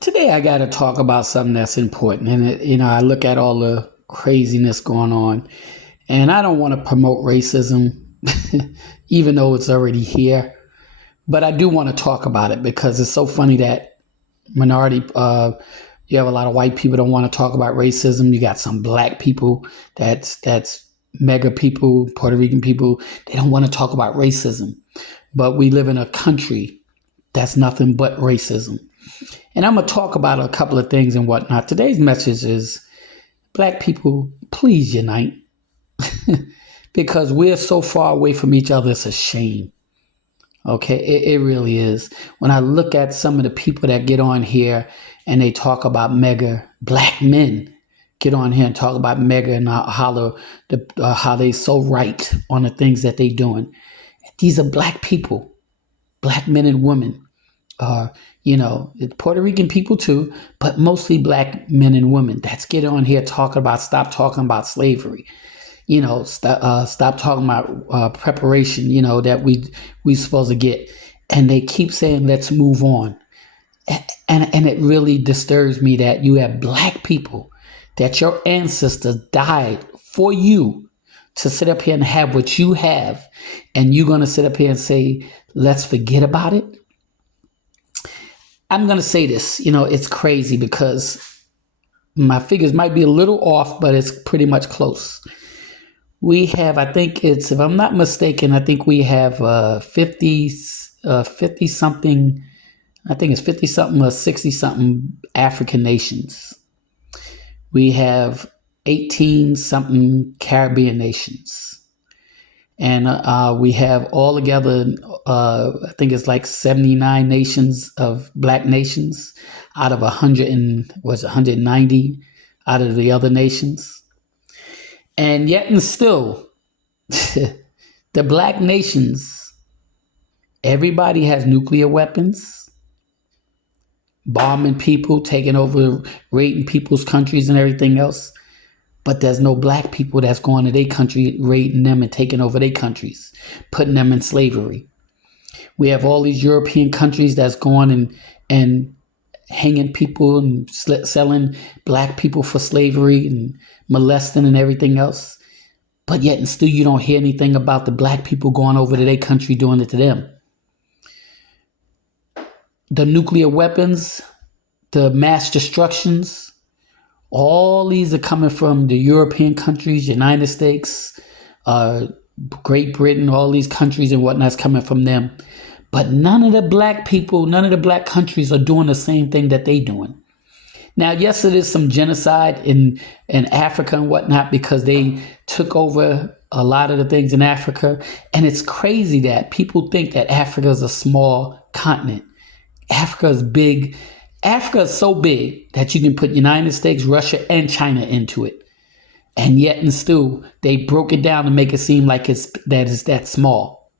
Today I got to talk about something that's important, and I look at all the craziness going on, and I don't want to promote racism, even though it's already here. But I do want to talk about it because it's so funny that minority, you have a lot of white people don't want to talk about racism. You got some black people that's mega people, Puerto Rican people. They don't want to talk about racism, but we live in a country that's nothing but racism. And I'm going to talk about a couple of things and whatnot. Today's message is black people, please unite because we're so far away from each other. It's a shame. Okay, it really is. When I look at some of the people that get on here and they talk about mega black men, get on here and talk about mega and how they so right on the things that they doing. These are black people, black men and women. Puerto Rican people too, but mostly black men and women. That's get on here talking about stop talking about slavery. Stop talking about preparation. That we supposed to get, and they keep saying let's move on, and it really disturbs me that you have black people that your ancestors died for you to sit up here and have what you have, and you're gonna sit up here and say let's forget about it. I'm going to say this, it's crazy because my figures might be a little off, but it's pretty much close. We have, I think it's, if I'm not mistaken, I think we have 50 something, I think it's 50 something or 60 something African nations. We have 18 something Caribbean nations. And we have all together, I think it's like 79 nations of black nations out of 190 out of the other nations. And yet and still, the black nations, everybody has nuclear weapons, bombing people, taking over, raiding people's countries and everything else. But there's no black people that's going to their country, raiding them and taking over their countries, putting them in slavery. We have all these European countries that's going and hanging people and selling black people for slavery and molesting and everything else. But yet and still you don't hear anything about the black people going over to their country doing it to them. The nuclear weapons, the mass destructions, all these are coming from the European countries, United States, Great Britain, all these countries and whatnot's coming from them. But none of the black people, none of the black countries are doing the same thing that they doing. Now, yes, it is some genocide in Africa and whatnot because they took over a lot of the things in Africa. And it's crazy that people think that Africa is a small continent. Africa is big. Africa is so big that you can put United States, Russia, and China into it. And yet and still, they broke it down to make it seem like it's that small.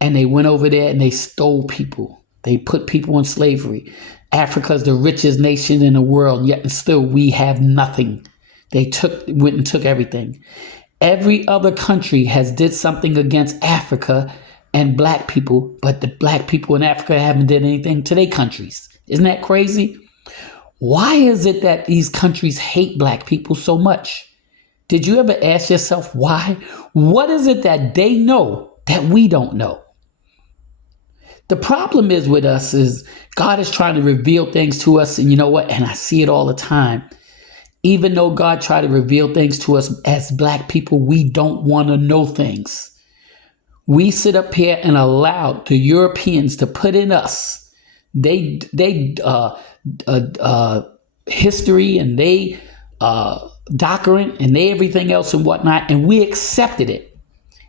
And they went over there and they stole people. They put people in slavery. Africa is the richest nation in the world, yet and still we have nothing. They went and took everything. Every other country has did something against Africa and black people, but the black people in Africa haven't did anything to their countries. Isn't that crazy? Why is it that these countries hate black people so much? Did you ever ask yourself why? What is it that they know that we don't know? The problem is with us is God is trying to reveal things to us. And you know what? And I see it all the time. Even though God tried to reveal things to us as black people, we don't want to know things. We sit up here and allow the Europeans to put in us they history and they doctrine and they everything else and whatnot, and we accepted it,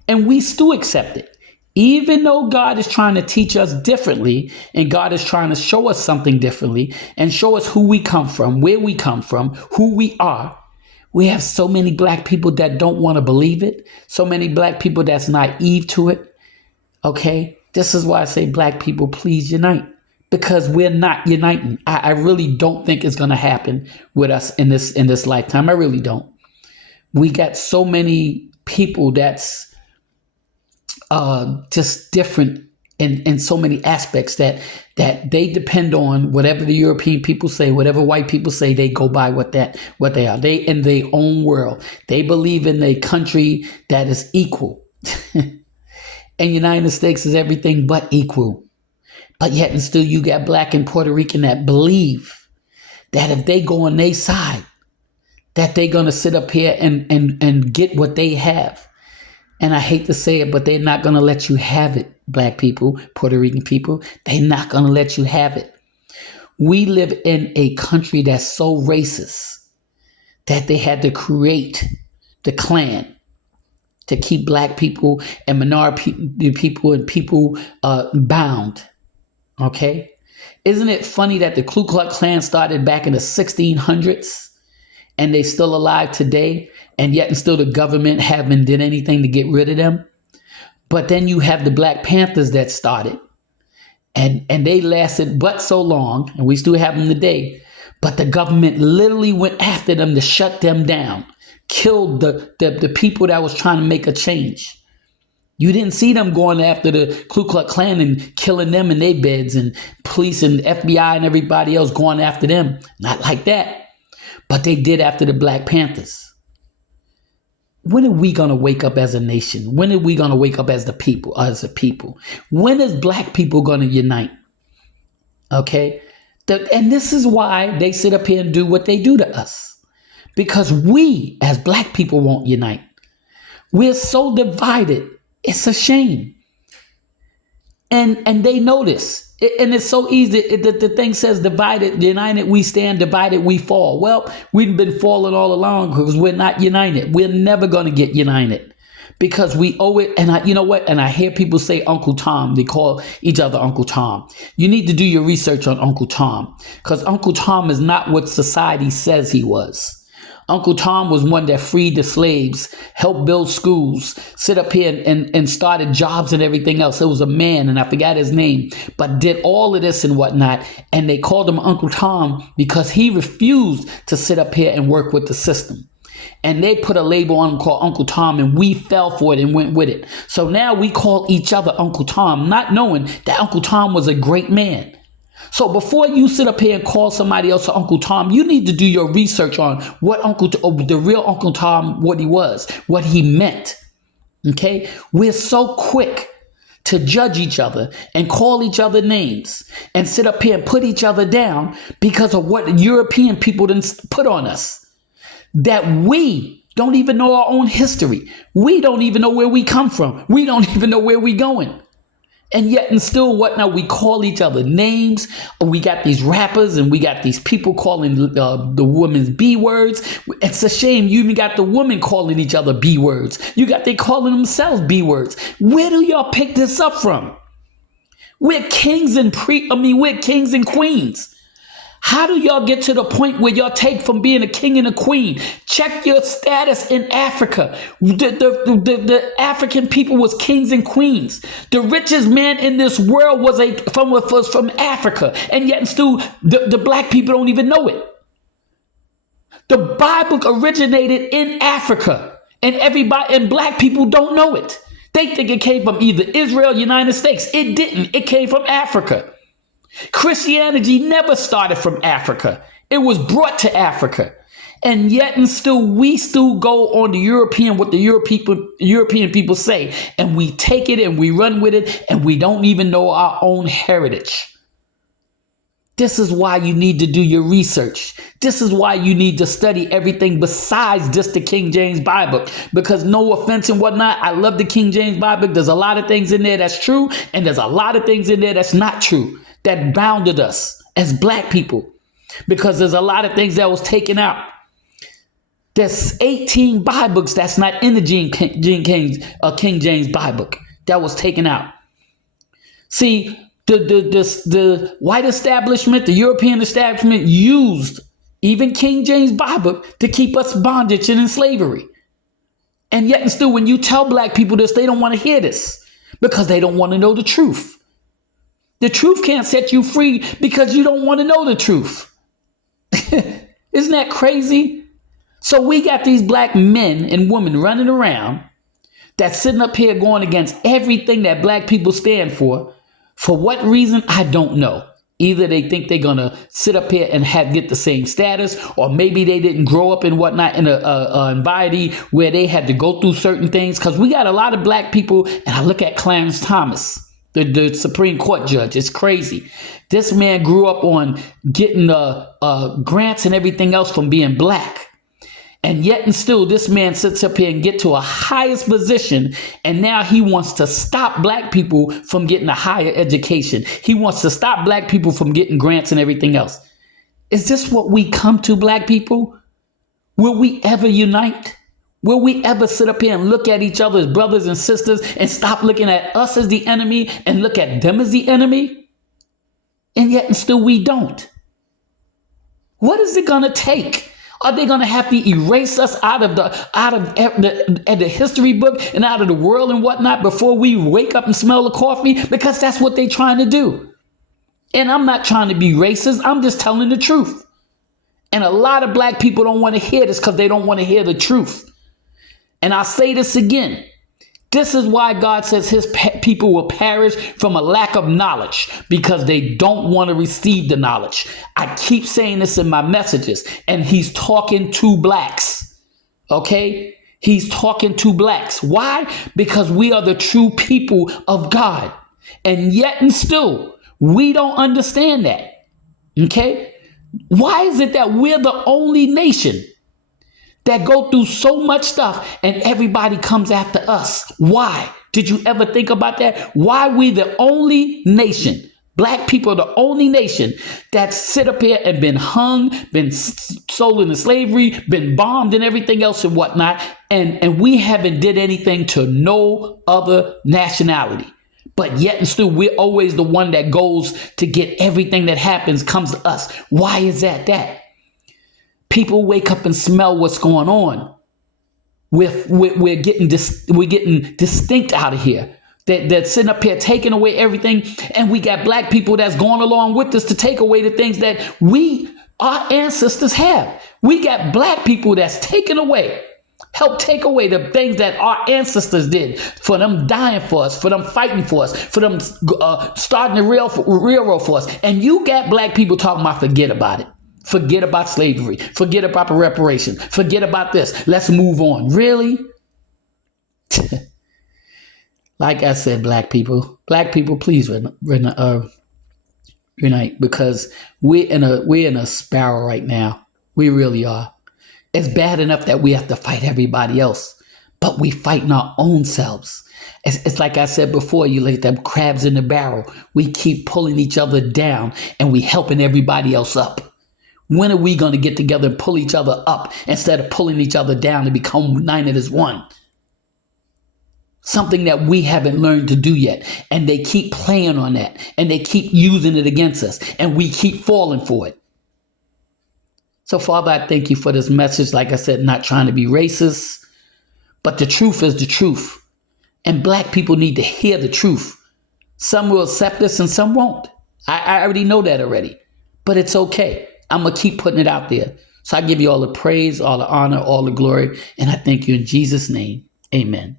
and we still accept it, even though God is trying to teach us differently, and God is trying to show us something differently and show us who we come from, where we come from, who we are. We have so many black people that don't want to believe it, so many black people that's naive to it. Okay, this is why I say black people, please unite. Because we're not uniting. I really don't think it's going to happen with us in this lifetime. I really don't. We got so many people that's just different in so many aspects that they depend on whatever the European people say, whatever white people say. They go by what they are. They in their own world. They believe in a country that is equal, and United States is everything but equal. But yet and still, you got Black and Puerto Rican that believe that if they go on their side, that they're gonna sit up here and get what they have. And I hate to say it, but they're not going to let you have it, Black people, Puerto Rican people. They're not going to let you have it. We live in a country that's so racist that they had to create the Klan to keep Black people and minority people and people bound. Okay? Isn't it funny that the Ku Klux Klan started back in the 1600s and they still alive today? And yet and still the government haven't did anything to get rid of them. But then you have the Black Panthers that started. And they lasted but so long, and we still have them today. But the government literally went after them to shut them down, killed the people that was trying to make a change. You didn't see them going after the Ku Klux Klan and killing them in their beds, and police and FBI and everybody else going after them. Not like that. But they did after the Black Panthers. When are we going to wake up as a nation? When are we going to wake up as the people, as a people? When is Black people going to unite? Okay? And this is why they sit up here and do what they do to us. Because we, as Black people, won't unite. We're so divided. It's a shame. And they know this. And it's so easy. The thing says divided, united we stand, divided we fall. Well, we've been falling all along because we're not united. We're never going to get united because we owe it. And you know what? And I hear people say Uncle Tom. They call each other Uncle Tom. You need to do your research on Uncle Tom because Uncle Tom is not what society says he was. Uncle Tom was one that freed the slaves, helped build schools, sit up here and started jobs and everything else. It was a man, and I forgot his name, but did all of this and whatnot. And they called him Uncle Tom because he refused to sit up here and work with the system. And they put a label on him called Uncle Tom, and we fell for it and went with it. So now we call each other Uncle Tom, not knowing that Uncle Tom was a great man. So before you sit up here and call somebody else Uncle Tom, you need to do your research on what the real Uncle Tom, what he was, what he meant. Okay? We're so quick to judge each other and call each other names and sit up here and put each other down because of what European people didn't put on us. That we don't even know our own history. We don't even know where we come from. We don't even know where we're going. And yet and still whatnot, we call each other names. We got these rappers and we got these people calling the women's B words. It's a shame you even got the women calling each other B words. They calling themselves B words. Where do y'all pick this up from? We're kings and queens. How do y'all get to the point where y'all take from being a king and a queen? Check your status in Africa. The African people was kings and queens. The richest man in this world was from Africa. And yet still the Black people don't even know it. The Bible originated in Africa. And Black people don't know it. They think it came from either Israel, United States. It didn't. It came from Africa. Christianity never started from Africa. It was brought to Africa. And yet and still, we still go on what the European people say. And we take it and we run with it. And we don't even know our own heritage. This is why you need to do your research. This is why you need to study everything besides just the King James Bible. Because no offense and whatnot, I love the King James Bible. There's a lot of things in there that's true. And there's a lot of things in there that's not true. That bounded us as Black people, because there's a lot of things that was taken out. There's 18 Bibles that's not in the King James Bible that was taken out. See, the white establishment, the European establishment used even King James Bible to keep us bondage and in slavery. And yet and still, when you tell Black people this, they don't want to hear this because they don't want to know the truth. The truth can't set you free because you don't want to know the truth. Isn't that crazy? So we got these Black men and women running around that's sitting up here going against everything that Black people stand for For what reason? I don't know. Either they think they're gonna sit up here and get the same status, or maybe they didn't grow up in whatnot in a environment where they had to go through certain things. Because we got a lot of black people, and I look at Clarence Thomas, the Supreme Court judge. It's crazy. This man grew up on getting grants and everything else from being black. And yet and still, this man sits up here and get to a highest position. And now he wants to stop black people from getting a higher education. He wants to stop black people from getting grants and everything else. Is this what we come to, black people? Will we ever unite? Will we ever sit up here and look at each other as brothers and sisters and stop looking at us as the enemy and look at them as the enemy? And yet and still we don't. What is it going to take? Are they going to have to erase us out of the history book and out of the world and whatnot before we wake up and smell the coffee? Because that's what they're trying to do. And I'm not trying to be racist. I'm just telling the truth. And a lot of black people don't want to hear this because they don't want to hear the truth. And I'll say this again. This is why God says his people will perish from a lack of knowledge, because they don't want to receive the knowledge. I keep saying this in my messages, and he's talking to blacks. Okay? He's talking to blacks. Why? Because we are the true people of God. And yet and still, we don't understand that. Okay? Why is it that we're the only nation that go through so much stuff and everybody comes after us? Why? Did you ever think about that? Why we the only nation, black people are the only nation that sit up here and been hung, been sold into slavery, been bombed and everything else and whatnot, and we haven't did anything to no other nationality. But yet and still, we're always the one that goes to get everything that happens comes to us. Why is that? People wake up and smell what's going on. We're getting distinct out of here. They're sitting up here taking away everything, and we got black people that's going along with us to take away the things that our ancestors have. We got black people that's taking away, help take away the things that our ancestors did, for them dying for us, for them fighting for us, for them starting the railroad for us. And you got black people talking about forget about it. Forget about slavery. Forget about reparation. Forget about this. Let's move on. Really? Like I said, black people, please unite, because we're in a spiral right now. We really are. It's bad enough that we have to fight everybody else, but we fighting our own selves. It's like I said before, you like them crabs in the barrel. We keep pulling each other down and we helping everybody else up. When are we going to get together and pull each other up instead of pulling each other down and become united as one? Something that we haven't learned to do yet. And they keep playing on that. And they keep using it against us. And we keep falling for it. So, Father, I thank you for this message. Like I said, not trying to be racist. But the truth is the truth. And black people need to hear the truth. Some will accept this and some won't. I already know that already. But it's okay. I'm going to keep putting it out there. So I give you all the praise, all the honor, all the glory. And I thank you in Jesus' name. Amen.